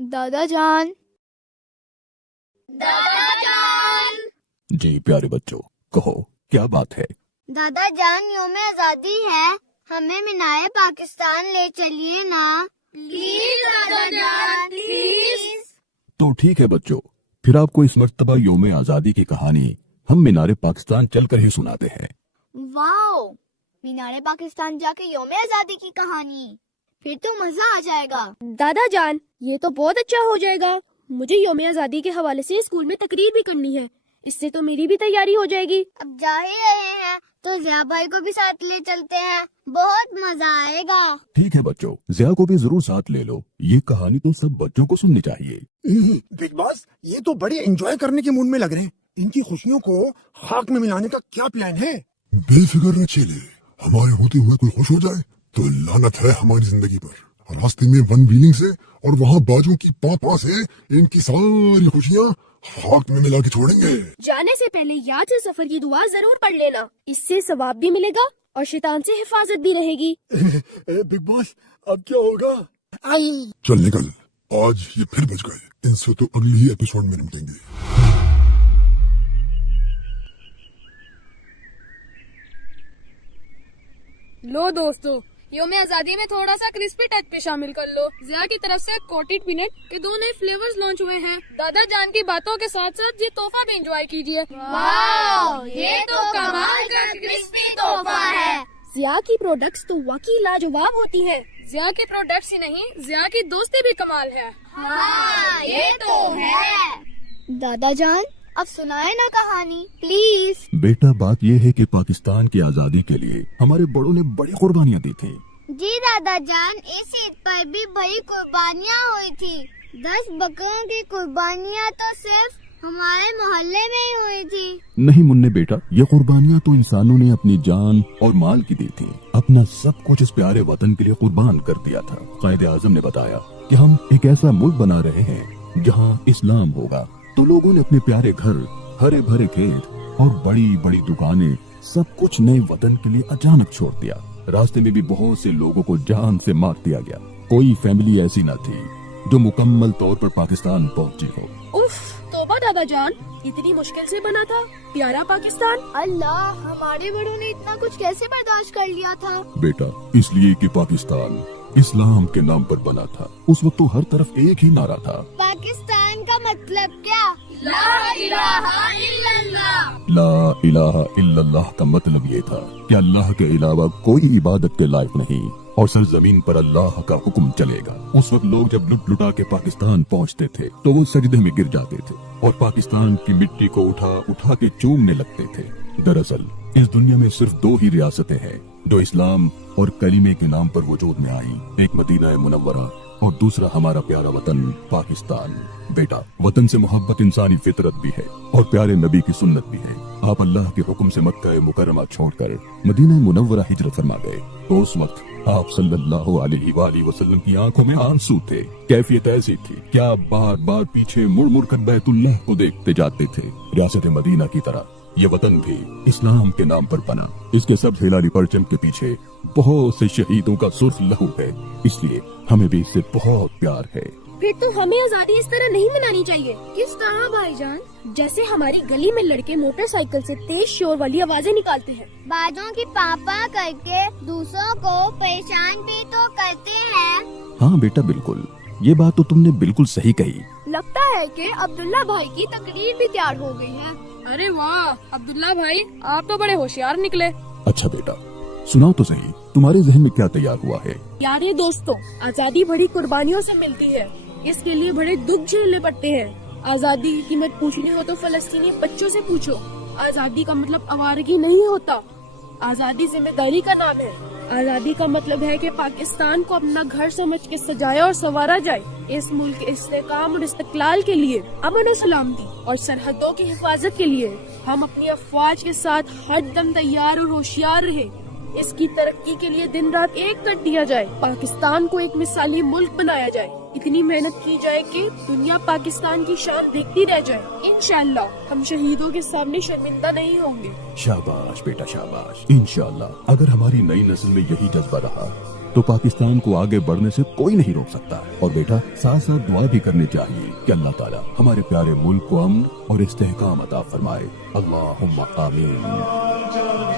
दादा जान। दादा जान। जी प्यारे बच्चों, कहो क्या बात है। दादा जान, यौम आजादी है, हमें मीनार पाकिस्तान ले चलिए ना। प्लीज दादा जान, प्लीज। तो ठीक है बच्चों, फिर आपको इस मर्तबा यौम आजादी की कहानी हम मीनार पाकिस्तान चलकर ही सुनाते हैं। वाओ, मीनार पाकिस्तान जाके यौम आजादी की कहानी, फिर तो मजा आ जाएगा। दादा जान, ये तो बहुत अच्छा हो जाएगा। मुझे यौम आजादी के हवाले से स्कूल में तकरीर भी करनी है, इससे तो मेरी भी तैयारी हो जाएगी। अब जा ही रहे हैं तो जिया भाई को भी साथ ले चलते हैं, बहुत मजा आएगा। ठीक है बच्चों, जिया को भी जरूर साथ ले लो, ये कहानी तो सब बच्चों को सुननी चाहिए। बिग बॉस, ये तो बड़े एंजॉय करने के मूड में लग रहे हैं। इनकी खुशियों को खाक में मिलाने का क्या प्लान है? बेफिक्र न चले, हमारे होते हुए कोई खुश हो जाए तो लानत है हमारी जिंदगी पर। रास्ते में वन व्हीलिंग से और वहाँ बाजों की पापा से इनकी सारी खुशियाँ खाक में मिला के छोड़ेंगे। जाने से पहले याद से सफर की दुआ जरूर पढ़ लेना, इससे सवाब भी मिलेगा और शैतान से हिफाजत भी रहेगी। बिग बॉस, अब क्या होगा? चल निकल, आज ये फिर बच गए, इनसे तो अगले ही एपिसोड में निपटेंगे। लो दोस्तों, यौम आजादी में थोड़ा सा क्रिस्पी टच पे शामिल कर लो। जिया की तरफ से कोटेड पीनट के 2 नए फ्लेवर्स लॉन्च हुए हैं। दादा जान की बातों के साथ साथ ये तोहफा भी एंजॉय कीजिए। वाओ, ये तो कमाल का क्रिस्पी तोहफा है। जिया की प्रोडक्ट्स तो वाकई लाजवाब होती हैं। जिया की प्रोडक्ट्स ही नहीं, जिया की दोस्ती भी कमाल है। हाँ, ये तो है। दादा जान, अब सुनाए ना कहानी प्लीज। बेटा, बात यह है कि पाकिस्तान की आजादी के लिए हमारे बड़ों ने बड़ी कुर्बानियाँ दी थी। जी दादा जान, इस ईद पर भी बड़ी कुर्बानियाँ हुई थी। 10 बकरों की कुर्बानियाँ तो सिर्फ हमारे मोहल्ले में ही हुई थी। नहीं मुन्ने बेटा, ये कुर्बानियाँ तो इंसानों ने अपनी जान और माल की दी थी। अपना सब कुछ इस प्यारे वतन के लिए कुर्बान कर दिया था। कायदे आजम ने बताया कि हम एक ऐसा मुल्क बना रहे हैं जहाँ इस्लाम होगा। तो लोगों ने अपने प्यारे घर, हरे भरे खेत और बड़ी बड़ी दुकानें, सब कुछ नए वतन के लिए अचानक छोड़ दिया। रास्ते में भी बहुत से लोगों को जान से मार दिया गया। कोई फैमिली ऐसी न थी जो मुकम्मल तौर पर पाकिस्तान पहुंची हो। उफ, तौबा दादा जान, इतनी मुश्किल से बना था प्यारा पाकिस्तान। अल्लाह, हमारे बड़ों ने इतना कुछ कैसे बर्दाश्त कर लिया था? बेटा, इसलिए कि पाकिस्तान इस्लाम के नाम पर बना था। उस वक्त तो हर तरफ एक ही नारा था, पाकिस्तान का मतलब क्या? ला इलाहा इल्लल्लाह। ला इलाहा इल्लल्लाह का मतलब ये था कि अल्लाह के अलावा कोई इबादत के लायक नहीं और सरजमीन पर अल्लाह का हुक्म चलेगा। उस वक्त लोग जब लुट लुटा के पाकिस्तान पहुंचते थे तो वो सजदे में गिर जाते थे और पाकिस्तान की मिट्टी को उठा उठा के चूमने लगते थे। दरअसल इस दुनिया में सिर्फ 2 ही रियासतें हैं जो इस्लाम और कलीमे के नाम पर वजूद में आई। एक मदीना मुनव्वरा और दूसरा हमारा प्यारा वतन पाकिस्तान। बेटा, वतन से मोहब्बत इंसानी फितरत भी है और प्यारे नबी की सुन्नत भी है। आप अल्लाह के हुक्म से मक्का मुकर्रमा छोड़कर मदीना मुनव्वरा हिजरत फरमा गए तो उस वक्त आप सल्लल्लाहु अलैहि वसल्लम की आंखों में आंसू थे। कैफियत ऐसी थी कि आप बार बार पीछे मुड़ मुड़ कर बैतुल्लाह को देखते जाते थे। रियासत मदीना की तरह ये वतन भी इस्लाम के नाम पर बना। इसके सब हिलाली परचम के पीछे बहुत से शहीदों का सुर्ख लहू है, इसलिए हमें भी इससे बहुत प्यार है। फिर तो हमें आजादी इस तरह नहीं मनानी चाहिए। किस तरह भाईजान? जैसे हमारी गली में लड़के मोटरसाइकिल से तेज शोर वाली आवाजें निकालते हैं, बाजों की पापा करके दूसरों को परेशान भी तो करते हैं। हाँ बेटा, बिल्कुल, ये बात तो तुमने बिल्कुल सही कही। लगता है कि अब्दुल्ला भाई की तकरीर भी तैयार हो गई है। अरे वाह अब्दुल्ला भाई, आप तो बड़े होशियार निकले। अच्छा बेटा, सुनाओ तो सही, तुम्हारे जहन में क्या तैयार हुआ है? प्यारे दोस्तों, आजादी बड़ी कुर्बानियों से मिलती है, इसके लिए बड़े दुख झेलने पड़ते हैं। आजादी की कीमत पूछनी हो तो फलस्तीनी बच्चों से पूछो। आजादी का मतलब आवारगी नहीं होता, आजादी जिम्मेदारी का नाम है। आजादी का मतलब है कि पाकिस्तान को अपना घर समझ के सजाया और संवारा जाए। इस मुल्क के इस्तेकाम और इस्तकलाल के लिए, अमन और सलामती और सरहदों की हिफाजत के लिए हम अपनी अफवाज के साथ हर दम तैयार और होशियार रहे। इसकी तरक्की के लिए दिन रात एक कर दिया जाए, पाकिस्तान को एक मिसाली मुल्क बनाया जाए। इतनी मेहनत की जाए कि दुनिया पाकिस्तान की शान देखती रह जाए। इंशाअल्लाह हम शहीदों के सामने शर्मिंदा नहीं होंगे। शाबाश बेटा, शाबाश। इंशाअल्लाह अगर हमारी नई नस्ल में यही जज्बा रहा تو پاکستان کو آگے بڑھنے سے کوئی نہیں روک سکتا. اور بیٹا ساتھ ساتھ دعا بھی کرنی چاہیے کہ اللہ تعالیٰ ہمارے پیارے ملک کو امن اور استحکام عطا فرمائے. اللہم آمین.